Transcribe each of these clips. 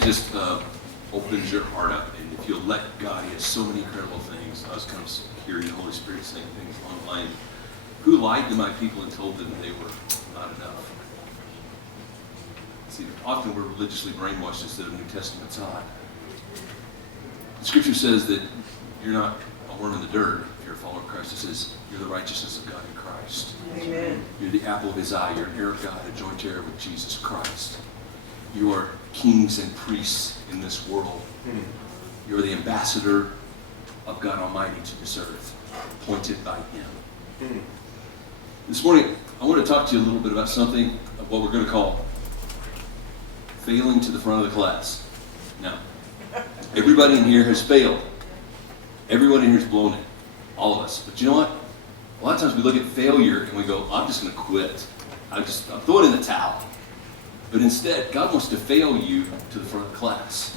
it just opens your heart up. And if you'll let God, He has so many incredible things. I was kind of hearing the Holy Spirit saying things online. Who lied to my people and told them they were not enough? See, often we're religiously brainwashed instead of New Testament taught. The Scripture says that you're not a worm in the dirt if you're a follower of Christ. It says you're the righteousness of God in Christ. Amen. You're the apple of His eye. You're an heir of God, a joint heir with Jesus Christ. You are kings and priests in this world. You're the ambassador of God Almighty to this earth, appointed by Him. This morning, I want to talk to you a little bit about something of what we're going to call failing to the front of the class. Now, everybody in here has failed. Everyone in here has blown it. All of us. But you know what? A lot of times we look at failure and we go, I'm just going to quit. I'm throwing in the towel. But instead, God wants to fail you to the front of the class.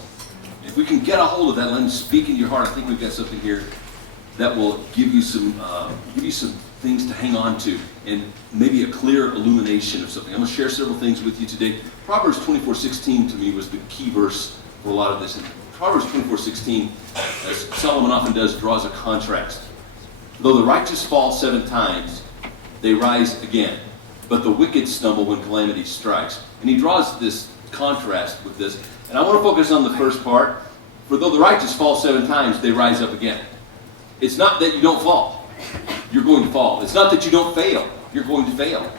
And if we can get a hold of that, let Him speak into your heart. I think we've got something here that will give you some things to hang on to and maybe a clear illumination of something. I'm going to share several things with you today. Proverbs 24:16 to me was the key verse for a lot of this. And Proverbs 24:16, as Solomon often does, draws a contrast. Though the righteous fall 7 times, they rise again. But the wicked stumble when calamity strikes. And he draws this contrast with this. And I want to focus on the first part. For though the righteous fall 7 times, they rise up again. It's not that you don't fall. You're going to fall. It's not that you don't fail. You're going to fail.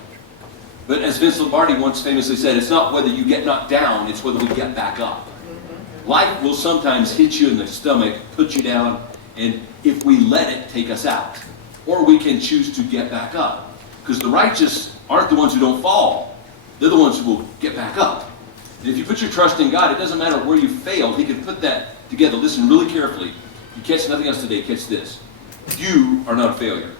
But as Vince Lombardi once famously said, it's not whether you get knocked down, it's whether we get back up. Life will sometimes hit you in the stomach, put you down, and if we let it, take us out. Or we can choose to get back up. Because the righteous aren't the ones who don't fall. They're the ones who will get back up. And if you put your trust in God, it doesn't matter where you failed. He can put that together. Listen really carefully. You catch nothing else today, catch this. You are not a failure.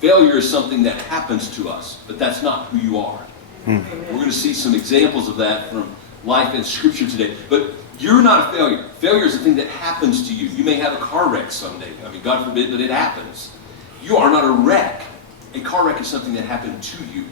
Failure is something that happens to us, but that's not who you are. We're going to see some examples of that from life and Scripture today. But you're not a failure. Failure is a thing that happens to you. You may have a car wreck someday. I mean, God forbid, but it happens. You are not a wreck. A car wreck is something that happened to you.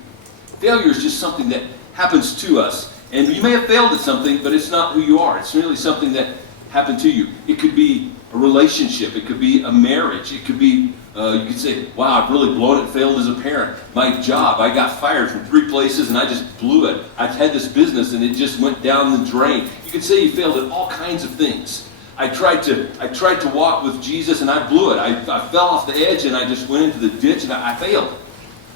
Failure is just something that happens to us. And you may have failed at something, but it's not who you are. It's merely something that happened to you. It could be a relationship. It could be a marriage. It could be, you could say, wow, I've really blown it and failed as a parent. My job, I got fired from 3 places and I just blew it. I've had this business and it just went down the drain. You could say you failed at all kinds of things. I tried to walk with Jesus and I blew it. I fell off the edge and I just went into the ditch and I failed.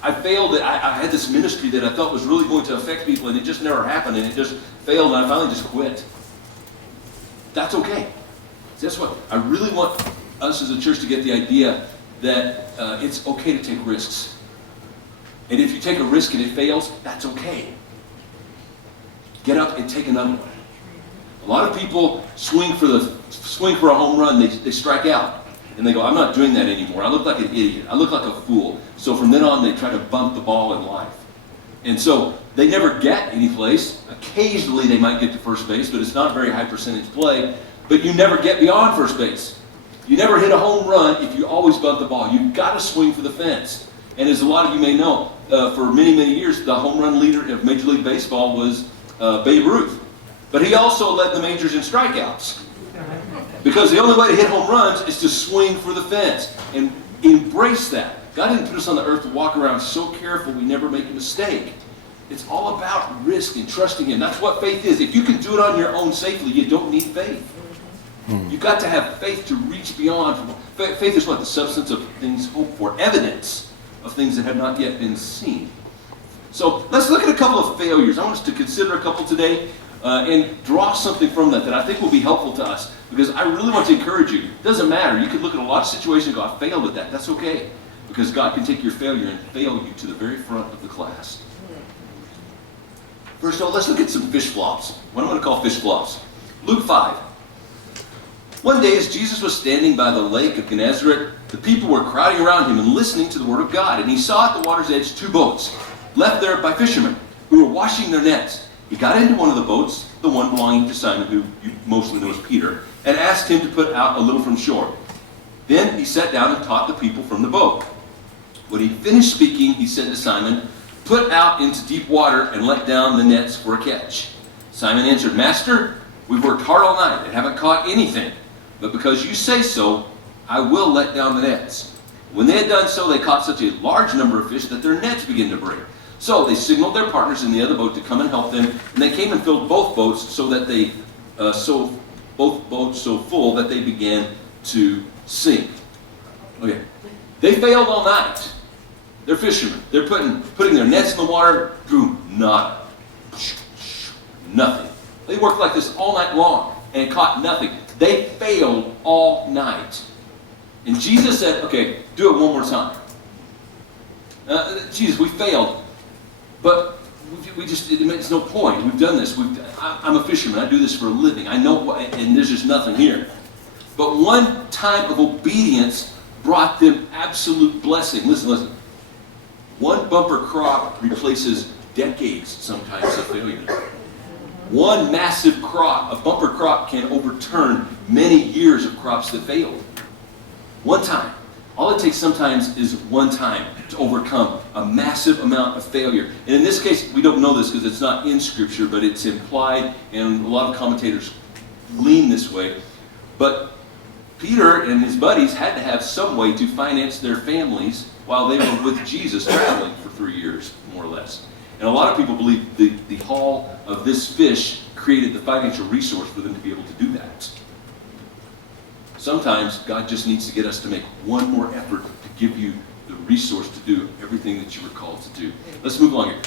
I failed. I had this ministry that I thought was really going to affect people and it just never happened and it just failed and I finally just quit. That's okay. Guess what? I really want us as a church to get the idea that it's okay to take risks. And if you take a risk and it fails, that's okay. Get up and take another one. A lot of people swing for a home run, they strike out. And they go, I'm not doing that anymore. I look like an idiot. I look like a fool. So from then on, they try to bump the ball in life. And so they never get any place. Occasionally they might get to first base, but it's not a very high percentage play. But you never get beyond first base. You never hit a home run if you always bump the ball. You've got to swing for the fence. And as a lot of you may know, for many, many years, the home run leader of Major League Baseball was Babe Ruth. But he also led the majors in strikeouts. Because the only way to hit home runs is to swing for the fence. And embrace that. God didn't put us on the earth to walk around so careful we never make a mistake. It's all about risk and trusting Him. That's what faith is. If you can do it on your own safely, you don't need faith. You've got to have faith to reach beyond. Faith is what? The substance of things hoped for. Evidence of things that have not yet been seen. So let's look at a couple of failures. I want us to consider a couple today and draw something from that I think will be helpful to us. Because I really want to encourage you. It doesn't matter. You could look at a lot of situations and go, I failed at that. That's okay. Because God can take your failure and fail you to the very front of the class. First of all, let's look at some fish flops. What I'm going to call fish flops. Luke 5. One day as Jesus was standing by the lake of Gennesaret, the people were crowding around him and listening to the word of God. And he saw at the water's edge 2 boats, left there by fishermen, who were washing their nets. He got into one of the boats, the one belonging to Simon, who you mostly know as Peter, and asked him to put out a little from shore. Then he sat down and taught the people from the boat. When he finished speaking, he said to Simon, "Put out into deep water and let down the nets for a catch." Simon answered, Master, we've worked hard all night and haven't caught anything. But because you say so, I will let down the nets. When they had done so, they caught such a large number of fish that their nets began to break. So they signaled their partners in the other boat to come and help them, and they came and filled both boats so full that they began to sink. Okay, they failed all night. They're fishermen. They're putting their nets in the water. Boom, nada, nothing. They worked like this all night long and caught nothing. They failed all night. And Jesus said, okay, do it one more time. Jesus, we failed. But it makes no point. We've done this. I'm a fisherman. I do this for a living. I know, and there's just nothing here. But one time of obedience brought them absolute blessing. Listen. One bumper crop replaces decades sometimes of failure. One massive crop, a bumper crop, can overturn many years of crops that failed. One time. All it takes sometimes is one time to overcome a massive amount of failure. And in this case, we don't know this because it's not in Scripture, but it's implied, and a lot of commentators lean this way. But Peter and his buddies had to have some way to finance their families while they were with Jesus traveling for 3 years, more or less. And a lot of people believe the haul of this fish created the financial resource for them to be able to do that. Sometimes God just needs to get us to make one more effort to give you the resource to do everything that you were called to do. Let's move along here.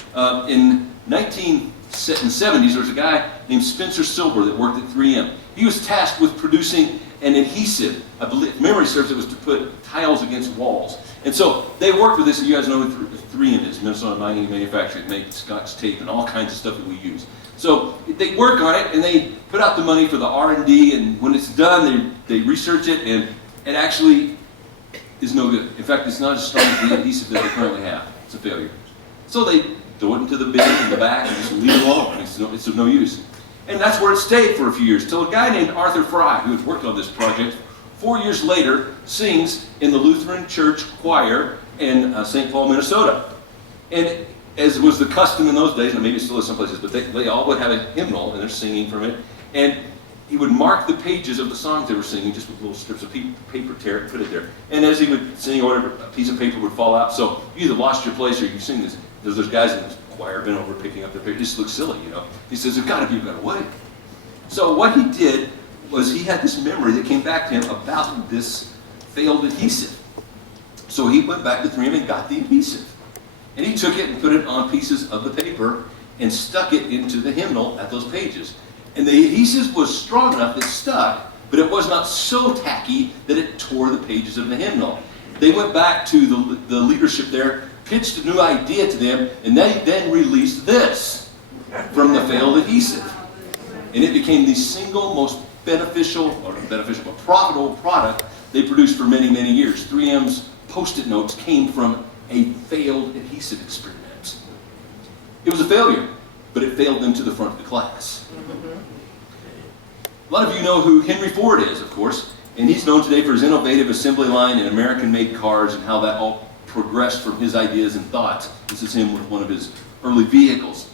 In the 1970s, there was a guy named Spencer Silver that worked at 3M. He was tasked with producing an adhesive. I believe, if memory serves, it was to put tiles against walls. And so they worked with this, and you guys know who 3M is, Minnesota Mining Manufacturing. They make Scotch tape and all kinds of stuff that we use. So they work on it, and they put out the money for the R&D, and when it's done, they research it, and it actually is no good. In fact, it's not as strong as the adhesive that they currently have. It's a failure. So they throw it into the bin in the back and just leave it alone. It's of no use. And that's where it stayed for a few years, till a guy named Arthur Fry, who had worked on this project, 4 years later, sings in the Lutheran Church choir in St. Paul, Minnesota. And as was the custom in those days, and maybe it still is some places, but they all would have a hymnal, and they're singing from it. And he would mark the pages of the songs they were singing just with little strips of paper, tear it, put it there. And as he would sing or whatever, a piece of paper would fall out. So you either lost your place or you sing this. There's guys in the choir been over picking up their paper. It just looks silly, you know. He says, there's got to be a better way. So what he did was he had this memory that came back to him about this failed adhesive. So he went back to 3M and got the adhesive. And he took it and put it on pieces of the paper and stuck it into the hymnal at those pages. And the adhesive was strong enough that it stuck, but it was not so tacky that it tore the pages of the hymnal. They went back to the leadership there, pitched a new idea to them, and they then released this from the failed adhesive. And it became the single most but profitable product they produced for many, many years. 3M's Post-it notes came from a failed adhesive experiment. It was a failure, but it failed them to the front of the class. A lot of you know who Henry Ford is, of course, and he's known today for his innovative assembly line and American-made cars and how that all progressed from his ideas and thoughts. This is him with one of his early vehicles.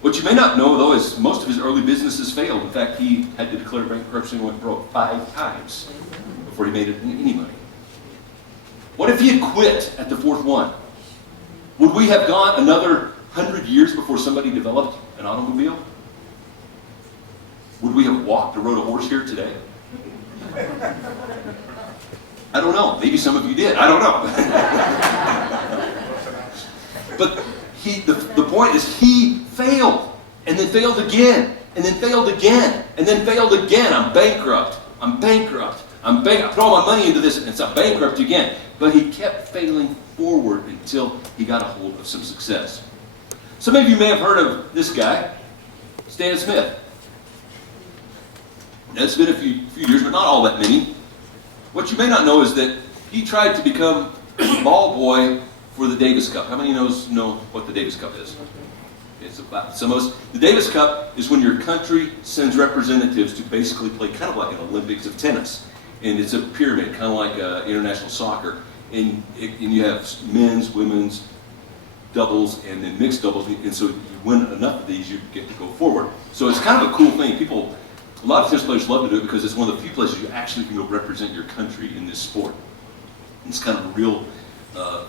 What you may not know, though, is most of his early businesses failed. In fact, he had to declare bankruptcy and went broke 5 times before he made any money. What if he had quit at the 4th one? Would we have gone another 100 years before somebody developed an automobile? Would we have walked or rode a horse here today? I don't know. Maybe some of you did. I don't know. But the point is he failed, and then failed again, and then failed again, and then failed again. I'm bankrupt. I put all my money into this, and it's a bankrupt again. But he kept failing forward until he got a hold of some success. Some of you may have heard of this guy, Stan Smith. Now, it's been a few years, but not all that many. What you may not know is that he tried to become a ball boy for the Davis Cup. How many know what the Davis Cup is? It's about some of us. The Davis Cup is when your country sends representatives to basically play kind of like an Olympics of tennis. And it's a pyramid, kind of like international soccer. And you have men's, women's, doubles and then mixed doubles, and so you win enough of these, you get to go forward. So it's kind of a cool thing. A lot of tennis players love to do it because it's one of the few places you actually can go represent your country in this sport. It's kind of a real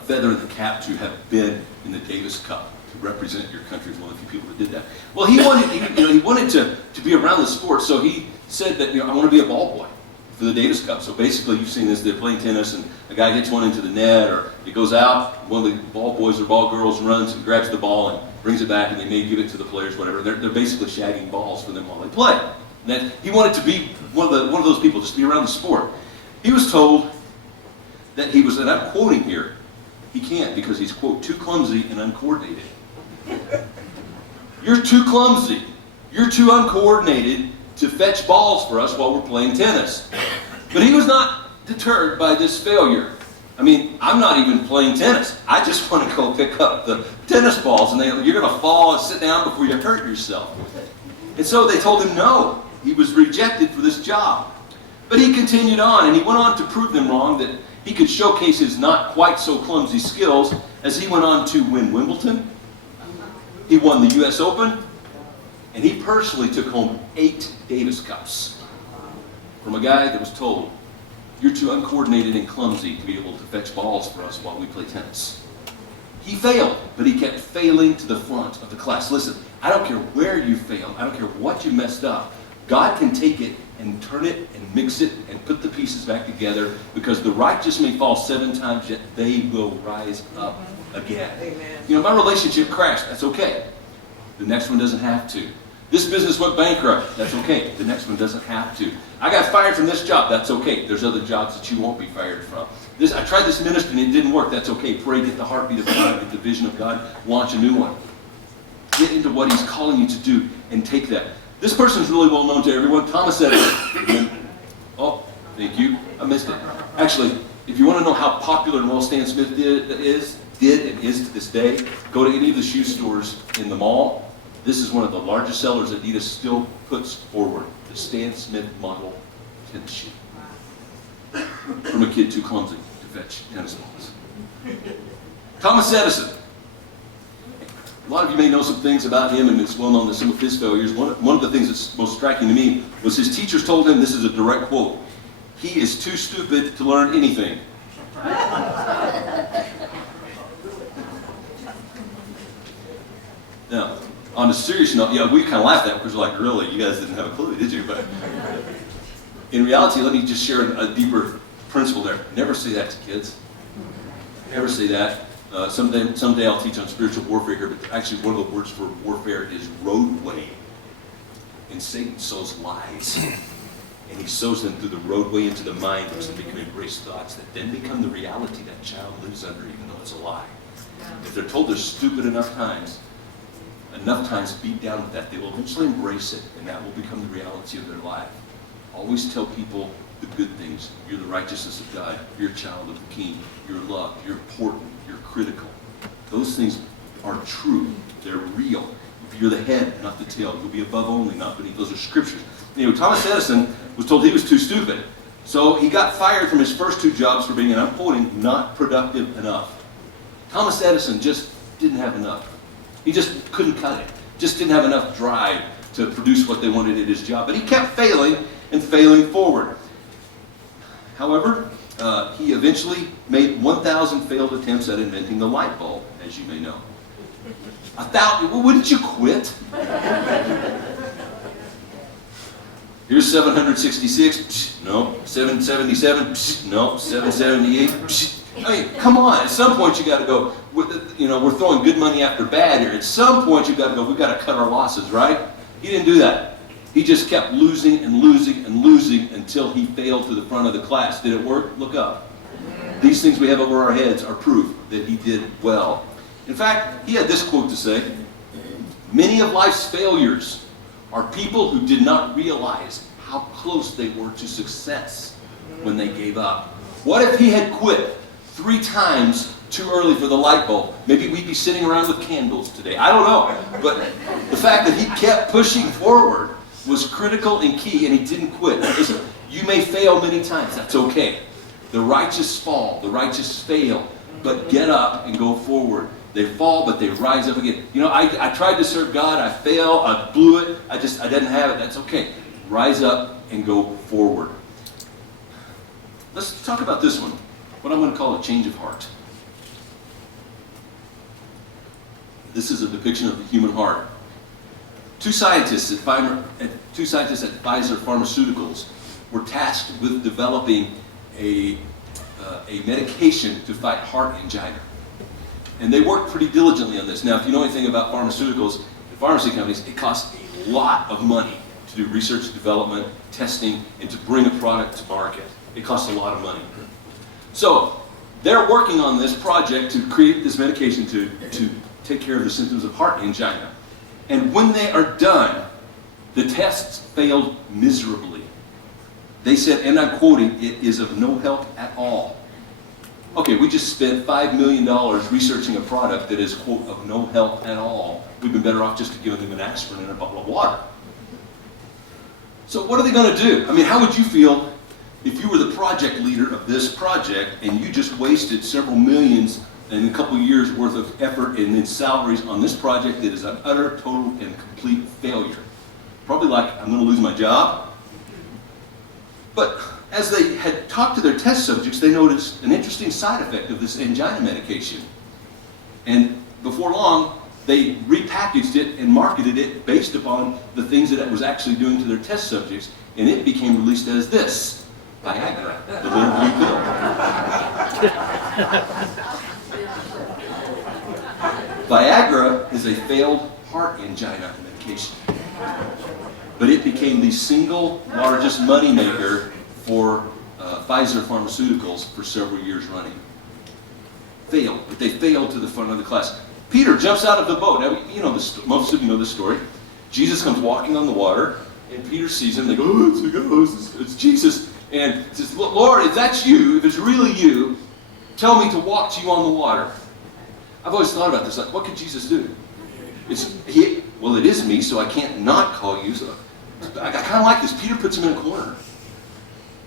feather in the cap to have been in the Davis Cup, to represent your country as one of the few people that did that. Well, he wanted to be around the sport, so he said that, I want to be a ball boy for the Davis Cup. So basically, you've seen this, they're playing tennis, and a guy hits one into the net, or it goes out, one of the ball boys or ball girls runs and grabs the ball and brings it back, and they may give it to the players, whatever. They're basically shagging balls for them while they play. And he wanted to be one of those people, just be around the sport. He was told that he was, and I'm quoting here, he can't because he's, quote, too clumsy and uncoordinated. You're too clumsy. You're too uncoordinated to fetch balls for us while we're playing tennis. But he was not deterred by this failure. I mean, I'm not even playing tennis. I just want to go pick up the tennis balls, and you're going to fall and sit down before you hurt yourself. And so they told him no. He was rejected for this job. But he continued on, and he went on to prove them wrong, that he could showcase his not quite so clumsy skills as he went on to win Wimbledon. He won the U.S. Open, and he personally took home 8 Davis Cups from a guy that was told, you're too uncoordinated and clumsy to be able to fetch balls for us while we play tennis. He failed, but he kept failing to the front of the class. Listen, I don't care where you failed. I don't care what you messed up. God can take it and turn it and mix it and put the pieces back together, because the righteous may fall 7 times, yet they will rise up again. Amen. My relationship crashed. That's okay. The next one doesn't have to. This business went bankrupt. That's okay. The next one doesn't have to. I got fired from this job. That's okay. There's other jobs that you won't be fired from. I tried this ministry and it didn't work. That's okay. Pray, get the heartbeat of God, get the vision of God, launch a new one. Get into what He's calling you to do and take that. This person's really well known to everyone. Thomas Edison. Oh, thank you. I missed it. Actually, if you want to know how popular and well Stan Smith did and is to this day, go to any of the shoe stores in the mall. This is one of the largest sellers that Adidas still puts forward, the Stan Smith model tennis shoe. From a kid too clumsy to fetch tennis balls. Thomas Edison. A lot of you may know some things about him, and it's well known that some of his failures. One of the things that's most striking to me was his teachers told him, this is a direct quote, he is too stupid to learn anything. Now, on a serious note, we kind of laughed at it because we're like, really, you guys didn't have a clue, did you? But in reality, let me just share a deeper principle there. Never say that to kids. Never say that. Someday I'll teach on spiritual warfare here, but actually one of the words for warfare is roadway. And Satan sows lies. And he sows them through the roadway into the mind, which then become embraced thoughts that then become the reality that child lives under, even though it's a lie. If they're told they're stupid enough times beat down with that, they will eventually embrace it, and that will become the reality of their life. Always tell people the good things. You're the righteousness of God. You're a child of the King. You're loved. You're important. You're critical. Those things are true. They're real. If you're the head, not the tail, you'll be above only, not beneath. Those are scriptures. Thomas Edison was told he was too stupid. So he got fired from his first 2 jobs for being, and I'm quoting, not productive enough. Thomas Edison just didn't have enough. He just couldn't cut it. Just didn't have enough drive to produce what they wanted at his job. But he kept failing and failing forward. However, he eventually made 1,000 failed attempts at inventing the light bulb, as you may know. 1,000, wouldn't you quit? Here's 766, no. 777, no. 778, I mean, come on. At some point you got to go, we're throwing good money after bad here. At some point you got to go, we've got to cut our losses, right? He didn't do that. He just kept losing and losing and losing until he failed to the front of the class. Did it work? Look up. These things we have over our heads are proof that he did well. In fact, he had this quote to say, many of life's failures are people who did not realize how close they were to success when they gave up. What if he had quit 3 times too early for the light bulb? Maybe we'd be sitting around with candles today. I don't know. But the fact that he kept pushing forward was critical and key, and he didn't quit. Listen, you may fail many times. That's okay. The righteous fall. The righteous fail. But get up and go forward. They fall, but they rise up again. You know, I tried to serve God. I failed. I blew it. I didn't have it. That's okay. Rise up and go forward. Let's talk about this one. What I'm going to call a change of heart. This is a depiction of the human heart. Two scientists at Pfizer Pharmaceuticals were tasked with developing a medication to fight heart angina. And they worked pretty diligently on this. Now, if you know anything about pharmaceuticals and pharmacy companies, it costs a lot of money to do research, development, testing, and to bring a product to market. It costs a lot of money. So, they're working on this project to create this medication to take care of the symptoms of heart angina. And when they are done, the tests failed miserably. They said, and I'm quoting, "It is of no help at all." Okay, we just spent $5 million researching a product that is, quote, of no help at all. We've been better off just to give them an aspirin and a bottle of water. So what are they going to do? I mean, how would you feel if you were the project leader of this project and you just wasted several millions and a couple years worth of effort and then salaries on this project that is an utter, total, and complete failure? Probably like, I'm going to lose my job. But as they had talked to their test subjects, they noticed an interesting side effect of this angina medication. And before long, they repackaged it and marketed it based upon the things that it was actually doing to their test subjects, and it became released as this, Viagra, the little blue pill. Viagra is a failed heart angina medication. But it became the single largest moneymaker for Pfizer Pharmaceuticals for several years running. Failed, but they failed to the front of the class. Peter jumps out of the boat. Now, you know most of you know this story. Jesus comes walking on the water, and Peter sees him. They go, "Oh, it's Jesus." And he says, "Lord, if that's you, if it's really you, tell me to walk to you on the water." I've always thought about this. Like, what could Jesus do? Well, it is me, so I can't not call you. So I kind of like this. Peter puts him in a corner.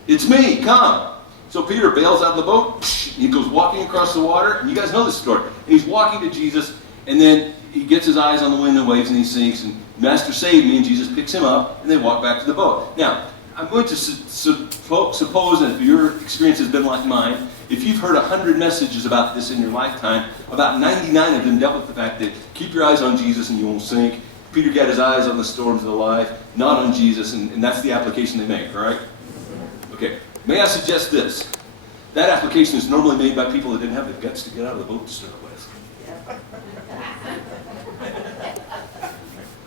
"It's me, come." So Peter bails out of the boat. He goes walking across the water. And you guys know this story. And he's walking to Jesus, and then he gets his eyes on the wind and waves, and he sinks. And "Master, save me." And Jesus picks him up, and they walk back to the boat. Now, I'm going to suppose that if your experience has been like mine, if you've heard 100 messages about this in your lifetime, about 99 of them dealt with the fact that keep your eyes on Jesus and you won't sink. Peter got his eyes on the storms of the life, not on Jesus, and that's the application they make, all right? Okay, may I suggest this? That application is normally made by people that didn't have the guts to get out of the boat to start with.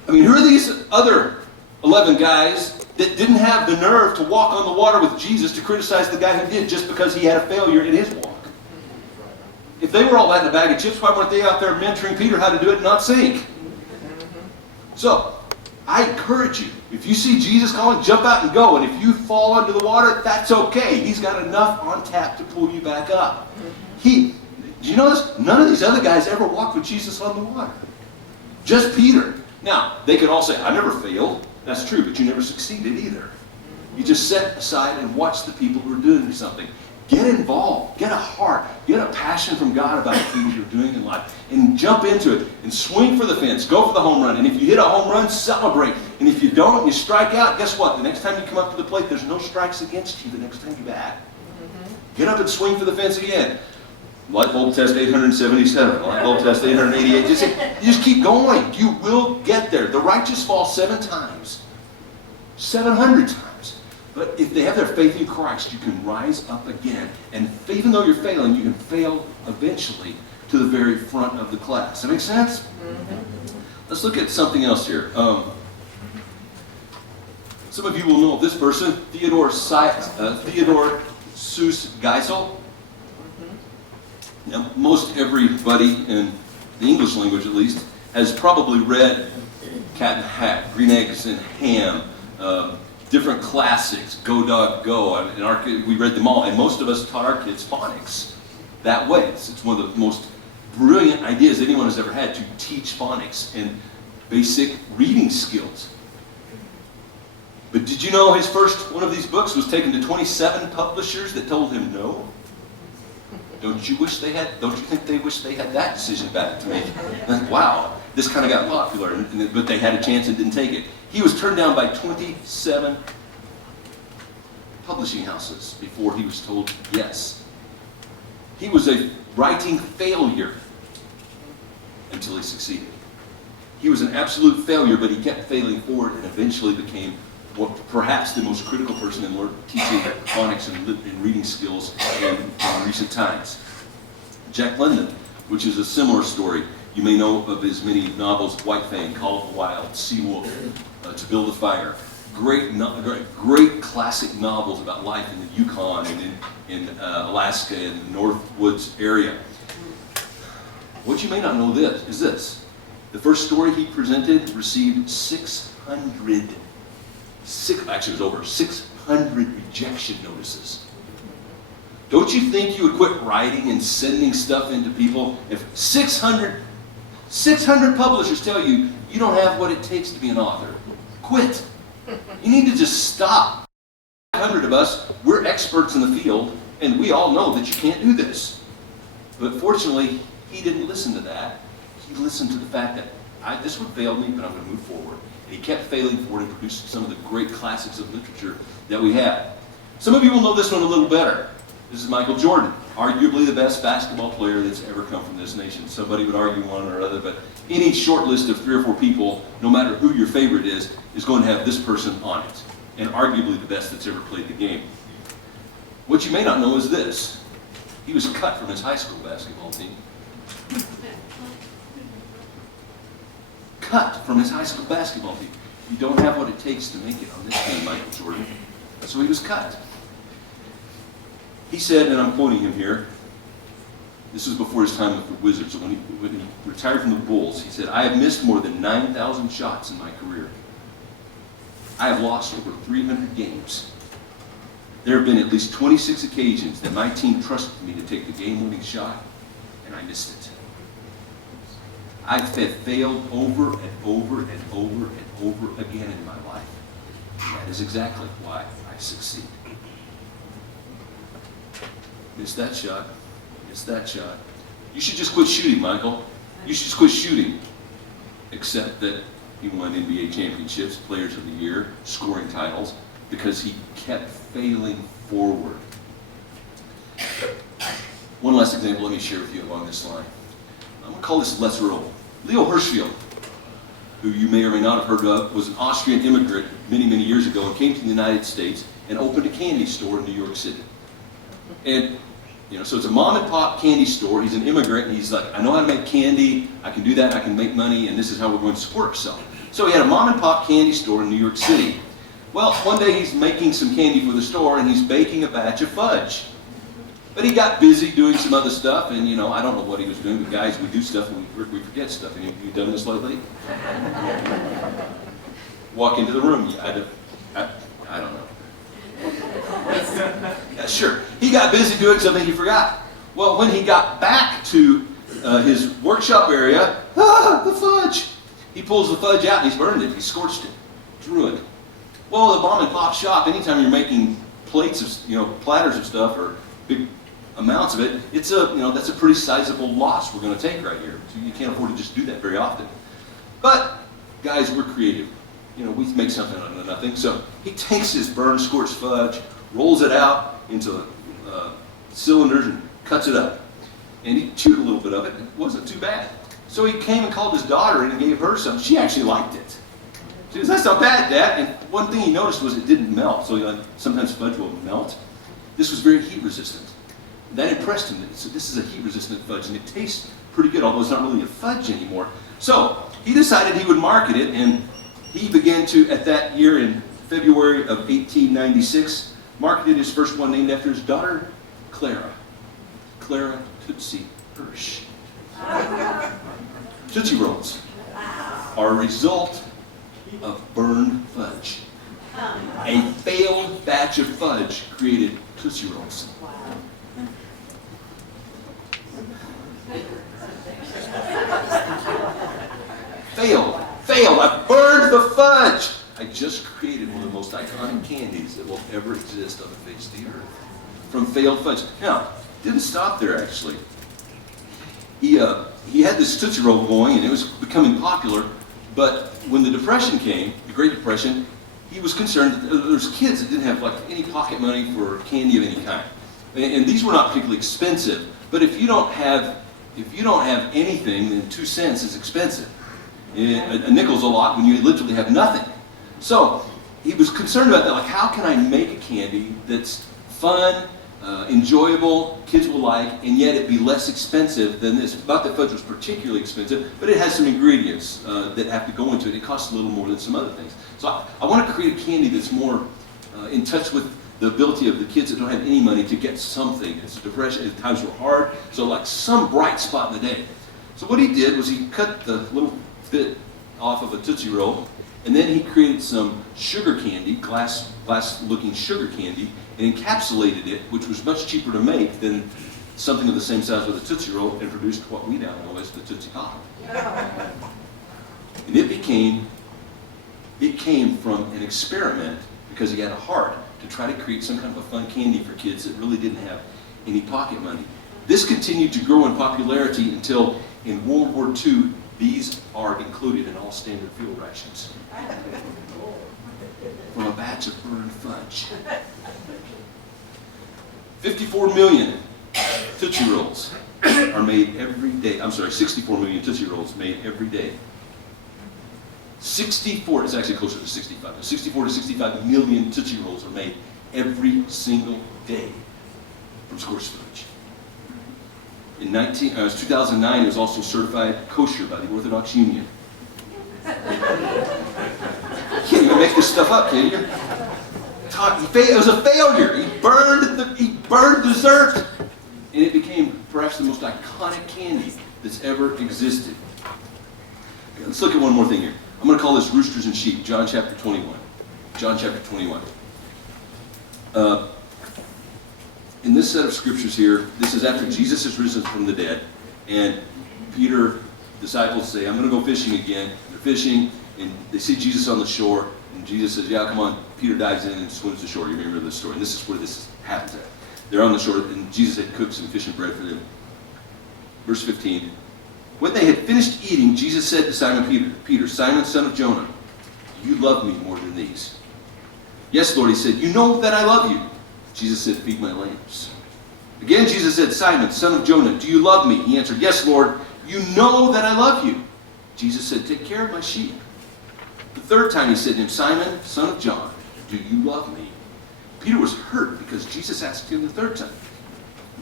I mean, who are these other 11 guys that didn't have the nerve to walk on the water with Jesus to criticize the guy who did just because he had a failure in his walk? If they were all that in a bag of chips, why weren't they out there mentoring Peter how to do it and not sink? So, I encourage you, if you see Jesus calling, jump out and go. And if you fall under the water, that's okay. He's got enough on tap to pull you back up. Do you notice? None of these other guys ever walked with Jesus on the water. Just Peter. Now, they could all say, "I never failed." That's true, but you never succeeded either. You just set aside and watch the people who are doing something. Get involved. Get a heart. Get a passion from God about the things you're doing in life. And jump into it. And swing for the fence. Go for the home run. And if you hit a home run, celebrate. And if you don't, you strike out, guess what? The next time you come up to the plate, there's no strikes against you the next time you bat. Get up and swing for the fence again. Light bulb test 877. Light bulb test 888. Just keep going. You will get there. The righteous fall 7 times. 700 times. But if they have their faith in Christ, you can rise up again. And even though you're failing, you can fail eventually to the very front of the class. That make sense? Let's look at something else here. Some of you will know of this person, Theodore Seuss Geisel. Now, most everybody in the English language, at least, has probably read Cat in the Hat, Green Eggs and Ham, different classics, Go Dog Go. In our kids, we read them all, and most of us taught our kids phonics that way. It's one of the most brilliant ideas anyone has ever had, to teach phonics and basic reading skills. But did you know his first one of these books was taken to 27 publishers that told him no? Don't you think they wish they had that decision back to make? Like, wow, this kind of got popular, but they had a chance and didn't take it. He was turned down by 27 publishing houses before he was told yes. He was a writing failure until he succeeded. He was an absolute failure, but he kept failing forward and eventually became perhaps the most critical person in teaching phonics and reading skills in recent times. Jack London, which is a similar story. You may know of his many novels, White Fang, Call of the Wild, Seawolf, To Build a Fire. Great classic novels about life in the Yukon and in Alaska and the North Woods area. What you may not know is this. The first story he presented received 600 rejection notices. Don't you think you would quit writing and sending stuff into people if 600 publishers tell you you don't have what it takes to be an author? Quit. You need to just stop. 500 of us, we're experts in the field, and we all know that you can't do this. But fortunately, he didn't listen to that. He listened to the fact that this would fail me, but I'm going to move forward. And he kept failing forward and produced some of the great classics of literature that we have. Some of you will know this one a little better. This is Michael Jordan, arguably the best basketball player that's ever come from this nation. Somebody would argue one or other, but any short list of 3 or 4 people, no matter who your favorite is going to have this person on it, and arguably the best that's ever played the game. What you may not know is this. He was cut from his high school basketball team. Cut from his high school basketball team. You don't have what it takes to make it on this team, Michael Jordan. So he was cut. He said, and I'm quoting him here, this was before his time with the Wizards, so when he retired from the Bulls, he said, "I have missed more than 9,000 shots in my career. I have lost over 300 games. There have been at least 26 occasions that my team trusted me to take the game-winning shot, and I missed it. I've failed over and over and over and over again in my life. And that is exactly why I succeed." Missed that shot. Missed that shot. You should just quit shooting, Michael. You should just quit shooting. Except that he won NBA championships, Players of the Year, scoring titles, because he kept failing forward. One last example let me share with you along this line. I'm going to call this lesser Earl. Leo Hirschfeld, who you may or may not have heard of, was an Austrian immigrant many, many years ago and came to the United States and opened a candy store in New York City. And, so it's a mom and pop candy store. He's an immigrant, and he's like, I know how to make candy, I can do that, I can make money, and this is how we're going to support ourselves. So he had a mom and pop candy store in New York City. Well, one day he's making some candy for the store, and he's baking a batch of fudge. But he got busy doing some other stuff, and I don't know what he was doing, but guys, we do stuff and we forget stuff. And you done this lately? Walk into the room, I don't know. Yeah, sure. He got busy doing something he forgot. Well, when he got back to his workshop area, the fudge! He pulls the fudge out and he's burned it. He scorched it. It's ruined. Well, the mom and pop shop, anytime you're making plates of, platters of stuff or big amounts of it, it's that's a pretty sizable loss we're going to take right here. So you can't afford to just do that very often. But guys, we're creative. We make something out of nothing. So he takes his burned, scorched fudge, rolls it out into cylinders and cuts it up. And he chewed a little bit of it. It wasn't too bad. So he came and called his daughter in and gave her some. She actually liked it. She goes, "That's not bad, Dad." And one thing he noticed was it didn't melt. So sometimes fudge will melt. This was very heat resistant. That impressed him. So this is a heat resistant fudge, and it tastes pretty good, although it's not really a fudge anymore. So he decided he would market it, and he began to, at that year in February of 1896, marketed his first one named after his daughter, Clara. Clara Tootsie Hirsch. Tootsie Rolls are a result of burned fudge. A failed batch of fudge created Tootsie Rolls. Failed. I burned the fudge. I just created one of the most iconic candies that will ever exist on the face of the earth. From failed fudge. Now, didn't stop there, actually. He had this Tootsie Roll going, and it was becoming popular, but when the Depression came, the Great Depression, he was concerned that there was kids that didn't have like any pocket money for candy of any kind. And these were not particularly expensive, but if you don't have anything, then 2 cents is expensive. A nickel's a lot when you literally have nothing. So he was concerned about that, like, how can I make a candy that's fun, enjoyable, kids will like, and yet it be less expensive than this. Not that fudge was particularly expensive, but it has some ingredients that have to go into it. It costs a little more than some other things. So I want to create a candy that's more in touch with the ability of the kids that don't have any money to get something. It's a depression, times were hard, so like some bright spot in the day. So what he did was he cut the little bit off of a Tootsie Roll, and then he created some sugar candy, glass-looking sugar candy, and encapsulated it, which was much cheaper to make than something of the same size with a Tootsie Roll, and produced what we now know as the Tootsie Pop. And it came from an experiment, because he had a heart, to try to create some kind of a fun candy for kids that really didn't have any pocket money. This continued to grow in popularity until in World War II, these are included in all standard field rations. From a batch of burned fudge. 54 million Tootsie Rolls are made every day. I'm sorry, 64 million Tootsie Rolls made every day. 64, it's actually closer to 65. 64 to 65 million Tootsie Rolls are made every single day from Scorched Fudge. In 2009, it was also certified kosher by the Orthodox Union. You can't even make this stuff up, can you? It was a failure. He burned dessert, and it became perhaps the most iconic candy that's ever existed. Okay, let's look at one more thing here. I'm going to call this roosters and sheep. John chapter 21. John chapter 21. In this set of scriptures here, this is after Jesus is risen from the dead, and Peter, disciples say, I'm going to go fishing again. They're fishing, and they see Jesus on the shore, and Jesus says, yeah, come on. Peter dives in and swims to shore. You remember this story, and this is where this happens at. They're on the shore, and Jesus had cooked some fish and bread for them. Verse 15. When they had finished eating, Jesus said to Simon Peter, Simon, son of Jonah, do you love me more than these? Yes, Lord, he said, you know that I love you. Jesus said, feed my lambs. Again, Jesus said, Simon, son of Jonah, do you love me? He answered, yes, Lord, you know that I love you. Jesus said, take care of my sheep. The third time he said to him, Simon, son of John, do you love me? Peter was hurt because Jesus asked him the third time,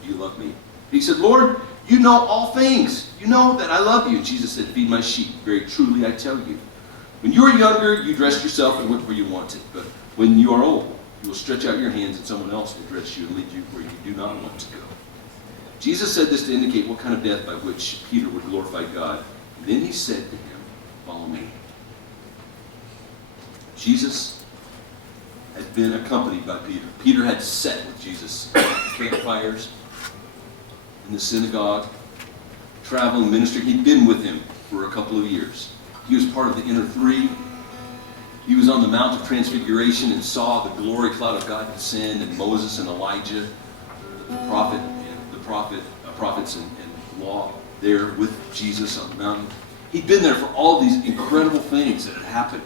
do you love me? He said, Lord, you know all things. You know that I love you. Jesus said, feed my sheep. Very truly I tell you. When you were younger, you dressed yourself and went where you wanted. But when you are old, you will stretch out your hands and someone else will dress you and lead you where you do not want to go. Jesus said this to indicate what kind of death by which Peter would glorify God. And then he said to him, follow me. Jesus had been accompanied by Peter. Peter had sat with Jesus at campfires, in the synagogue, traveling, ministering. He'd been with him for a couple of years. He was part of the inner three. He was on the Mount of Transfiguration and saw the glory cloud of God descend, and Moses and Elijah, the prophets and law there with Jesus on the mountain. He'd been there for all these incredible things that had happened.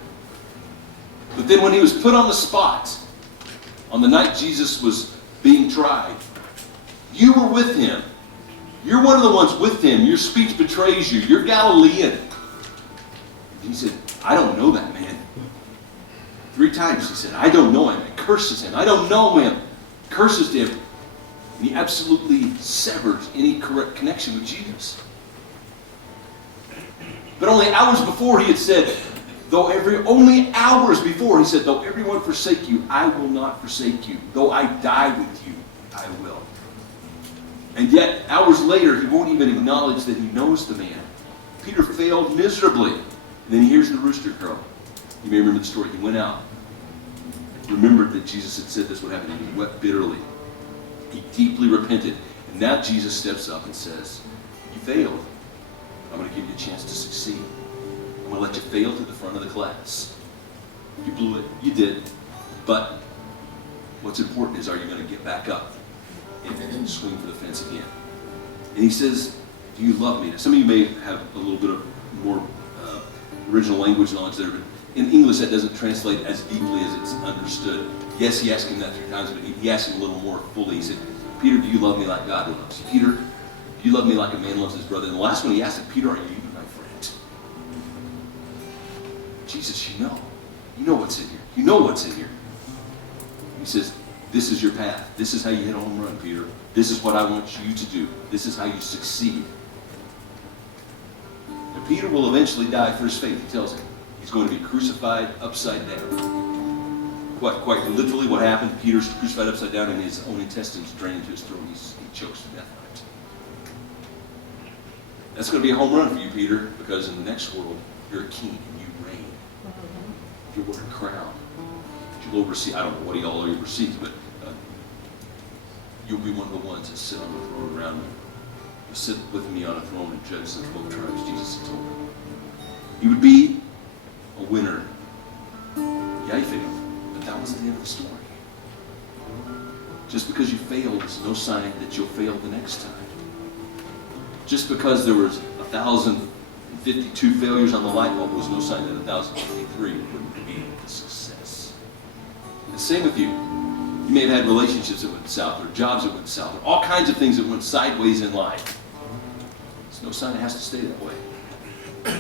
But then when he was put on the spot, on the night Jesus was being tried, you were with him. You're one of the ones with him. Your speech betrays you. You're Galilean. And he said, I don't know that man. 3 times he said, I don't know him. And curses him. I don't know him. Curses him. And he absolutely severs any correct connection with Jesus. But only hours before he had said, though everyone forsake you, I will not forsake you. Though I die with you, I will. And yet, hours later, he won't even acknowledge that he knows the man. Peter failed miserably. And then he hears the rooster crow. You may remember the story. He went out, remembered that Jesus had said this would happen, and he wept bitterly. He deeply repented. And now Jesus steps up and says, you failed. I'm going to give you a chance to succeed. I'm going to let you fail to the front of the class. You blew it. You did. But what's important is, are you going to get back up and and swing for the fence again. And he says, do you love me? Now, some of you may have a little bit of more original language knowledge there, but in English that doesn't translate as deeply as it's understood. Yes, he asked him that 3 times, but he asked him a little more fully. He said, Peter, do you love me like God loves you? Peter, do you love me like a man loves his brother? And the last one he asked him, Peter, are you even my friend? Jesus, you know what's in here. You know what's in here. He says, this is your path. This is how you hit a home run, Peter. This is what I want you to do. This is how you succeed. And Peter will eventually die for his faith, he tells him. He's going to be crucified upside down. Quite literally what happened, Peter's crucified upside down and his own intestines drain into his throat. He chokes to death on it. That's going to be a home run for you, Peter, because in the next world, you're a king and you reign. You'll wear a crown. You'll oversee, I don't know what he all oversees, but you'll be one of the ones that sit on the throne around me. You'll sit with me on a throne and judge the 12 tribes, Jesus had told me. You would be a winner. Yeah, he failed. But that wasn't the end of the story. Just because you failed is no sign that you'll fail the next time. Just because there was 1,052 failures on the light bulb was no sign that 1,053 wouldn't be a success. And same with you. You may have had relationships that went south, or jobs that went south, or all kinds of things that went sideways in life. It's no sign it has to stay that way.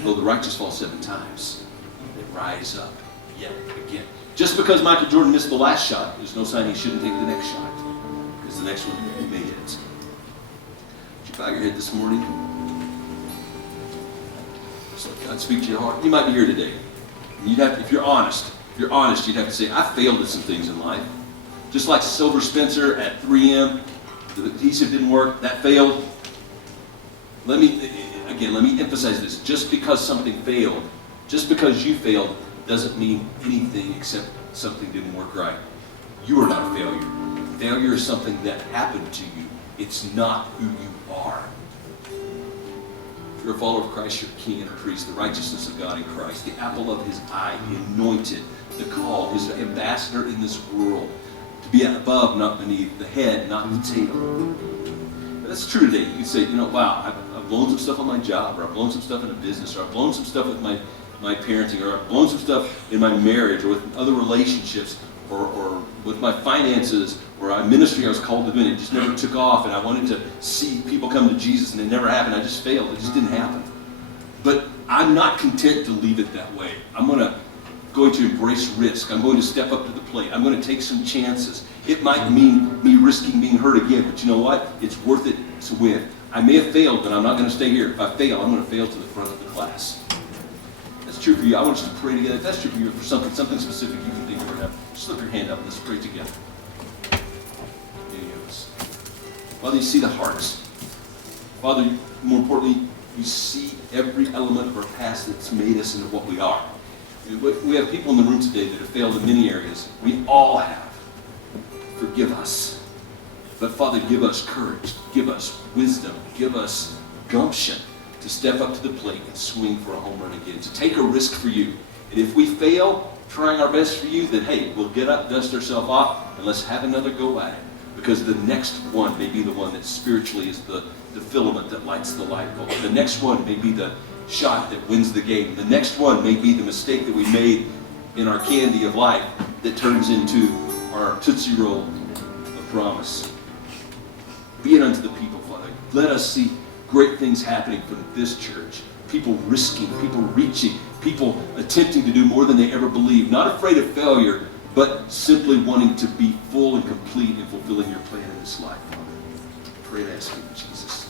Though the righteous fall 7 times, they rise up yet again. Just because Michael Jordan missed the last shot, there's no sign he shouldn't take the next shot. Because the next one he may hit. Did you bow your head this morning? Just let God speak to your heart. You might be here today. And you'd have to, if you're honest, you'd have to say, I failed at some things in life. Just like Silver Spencer at 3M, the adhesive didn't work, that failed. Let me emphasize this. Just because something failed, just because you failed, doesn't mean anything except something didn't work right. You are not a failure. Failure is something that happened to you. It's not who you are. If you're a follower of Christ, you're a king and a priest, the righteousness of God in Christ, the apple of his eye, the anointed, the called, his ambassador in this world. To be above, not beneath, the head, not the tail. That's true today. You can say, wow, I've blown some stuff on my job, or I've blown some stuff in a business, or I've blown some stuff with my parenting, or I've blown some stuff in my marriage, or with other relationships, or with my finances, or a ministry I was called to do, and it just never took off, and I wanted to see people come to Jesus, and it never happened. I just failed. It just didn't happen. But I'm not content to leave it that way. I'm going to embrace risk. I'm going to step up to the plate. I'm going to take some chances. It might mean me risking being hurt again, but you know what? It's worth it to win. I may have failed, but I'm not going to stay here. If I fail, I'm going to fail to the front of the class. That's true for you. I want us to pray together. If that's true for you, for something specific you can think of right now, slip your hand up. Let's pray together. Any of us. Father, you see the hearts. Father, more importantly, you see every element of our past that's made us into what we are. We have people in the room today that have failed in many areas. We all have. Forgive us. But Father, give us courage. Give us wisdom. Give us gumption to step up to the plate and swing for a home run again. To take a risk for you. And if we fail trying our best for you, then hey, we'll get up, dust ourselves off, and let's have another go at it. Because the next one may be the one that spiritually is the filament that lights the light bulb. The next one may be the shot that wins the game. The next one may be the mistake that we made in our candy of life that turns into our Tootsie Roll of promise. Be it unto the people, Father. Let us see great things happening from this church. People risking, people reaching, people attempting to do more than they ever believed. Not afraid of failure, but simply wanting to be full and complete in fulfilling your plan in this life, Father. Pray and ask you, Jesus.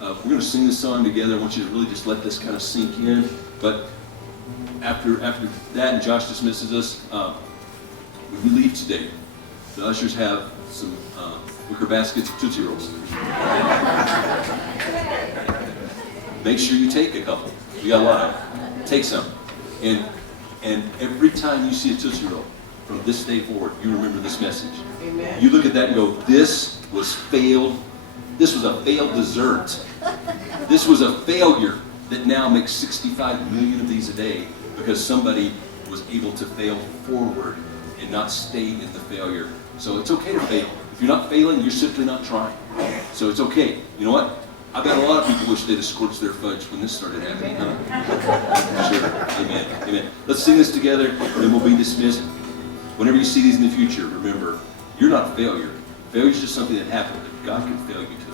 We're going to sing this song together. I want you to really just let this kind of sink in. But after that, and Josh dismisses us, when we leave today, the ushers have some wicker baskets of Tootsie Rolls. Make sure you take a couple. We got a lot of them. Take some. And every time you see a Tootsie Roll, from this day forward, you remember this message. Amen. You look at that and go, this was failed. This was a failed dessert. This was a failure that now makes 65 million of these a day because somebody was able to fail forward and not stay in the failure. So it's okay to fail. If you're not failing, you're simply not trying. So it's okay. You know what? I bet a lot of people wish they'd have scorched their fudge when this started happening, huh? Sure. Amen. Amen. Let's sing this together, and then we'll be dismissed. Whenever you see these in the future, remember, you're not a failure. Failure is just something that happened, but God can fail you too.